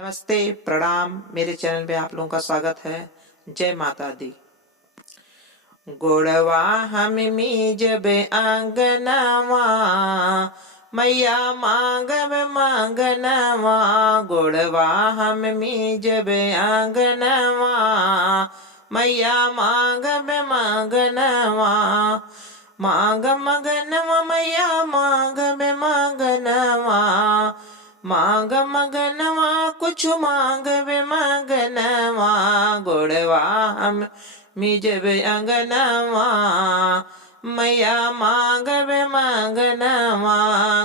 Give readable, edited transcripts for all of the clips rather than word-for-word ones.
नमस्ते, प्रणाम। मेरे चैनल पे आप लोगों का स्वागत है। जय माता दी। गोड़वा हम जब आंगनवा, मैया मांगब मांगनवा। गोड़वा हम जब आंगनवा, मैया मांगब मांगनवा। मांग मगनवा मैया मांगब मांगनवा। मांग मगनवा कुछ मांग बे मगनवा। गोड़वा हम जब अंगनवा, मैया मांग बे मगनवा।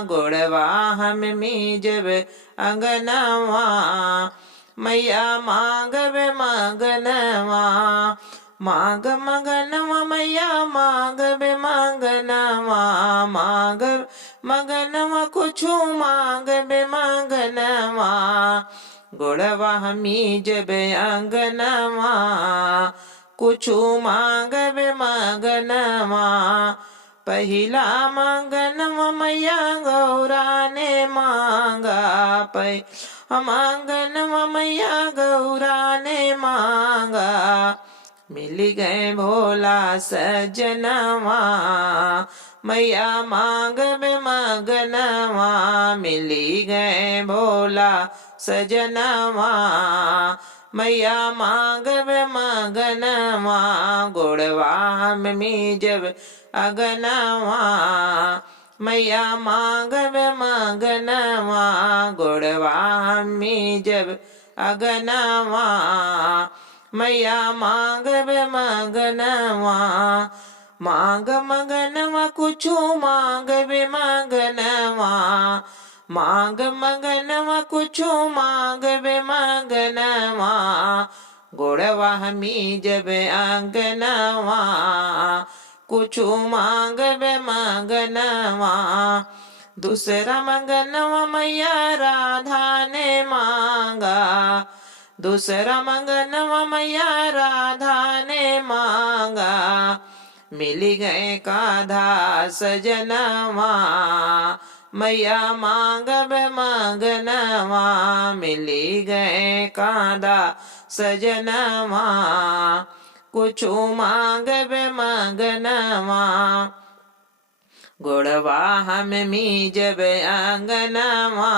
गोड़वा हम जब अंगनवा, मैया मांग बे मगनवा। मांग मगनवा मैया मांग बे मगनवा। मांग मगनवा कुछु मांग बे मगनवा। गोड़वा हमी जब अंगनवा, कुछु मांग बे मगनवा। पहिला मंगनवा मैया गौरा ने मांगा। मंगनवा मैया गौरा ने मांगा। मिल गए भोला सजनवा, मैया मांग बे मगनवा। मिली गए भोला सजनवा, मैया मांग बे मगनवा। गोड़वा हम जब अगनवा, मैया मांग बे मगनवा। गोड़वा हम जब अगनवा, मैया मांग बे मगनवा। मांग मगनवा कुछु मांग बे मगनवा। मांग मगनवा कुछु मांग बे मगनवा। गोड़वा हमी जब अंगनवा, कुछु मांग बे मगनवा। दूसरा मंगनवा मैया राधा ने मांगा। दूसरा मंगनवा मैया राधा ने मांगा। मिल गए काधा सजनवा, मैया मांग बे मगनवा। मिली गए काधा सजनवा, कुछु मांग बे मगनवा। गोड़वा हम जब अंगनवा,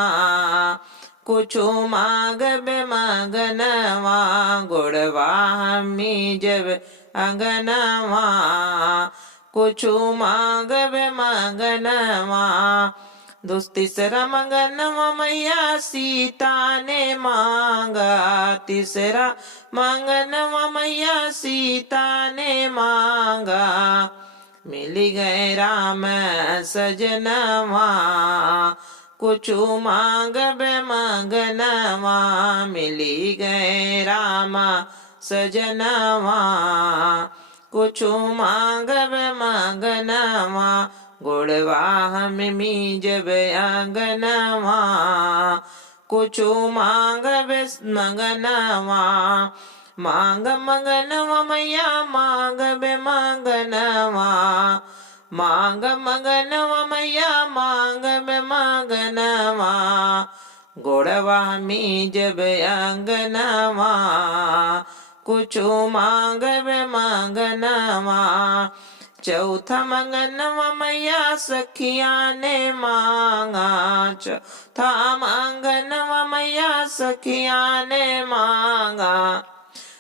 कुछु मांग बे मगनवा। गोड़वा हम जब अंगनवा, कुछु मांग बे मगनवा। तीसरा मंगनवा मैया सीता ने मांगा। तीसरा मंगनवा मैया सीता ने मांगा। मिल गए राम सजनवा, कुछु मांग बे मगनवा। मिली गए राम सजनवा, कुछु मांग बे मगनवा। गोड़वा हम जब अंगनवा, कुछु मांग बे मगनवा। मांग मगनवा मैया मांग बे मगनवा। मांग मगनवा मैया मांग बे मगनवा। गोड़वा हमी जब अंगनवा, कुछु मांग बे मगनवा। चौथा मंगनवा मैया सखिया ने मांगा। चौथा मंगनवा मैया सखिया ने मांगा।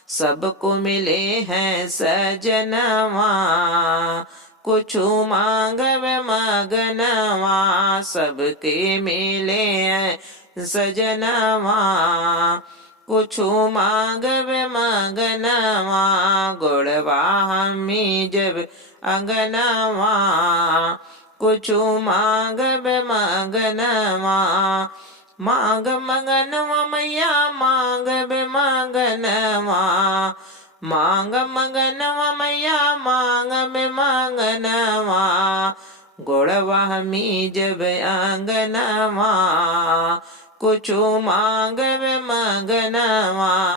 सबको मिले हैं सजनवा, कुछु मांग बे मगनवा। सबके मिले हैं सजनवा, कुछु मांग बे मगनवा। गोड़वा हमी जब अंगनवा, कुछु मांग बे मगनवा। मांग मगनवा मैया मांग बे मगनवा। मांग मगनवा मैया मांग बे मगनवा। गोड़वा हमी जब अंगनवा, कुछु मांग बे मगनवा।